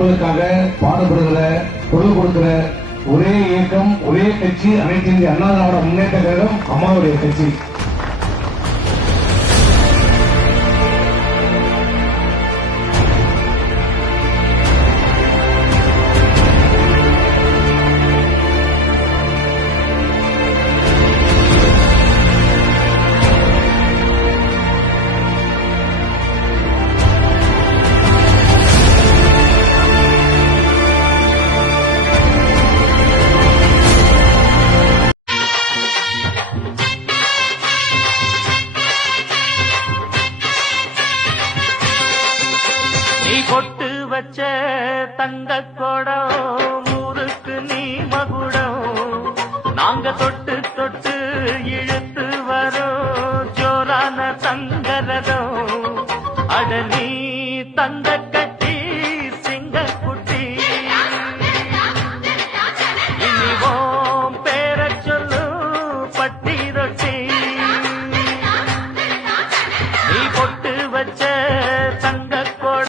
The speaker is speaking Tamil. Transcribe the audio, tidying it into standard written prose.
உங்களுக்காக பாடுபடுகிற குரல் கொடுக்கிற ஒரே இயக்கம், ஒரே கட்சி அனைத்து இந்திய அண்ணா திராவிட முன்னேற்ற கழகம், அம்மாவுடைய கட்சி. பொட்டு வச்ச தங்க கொடம் ஊருக்கு நீ மகுடம், நாங்க தொட்டு தொட்டு இழுத்து வரோம் ஜோரான தங்கரதம். அட நீ தங்க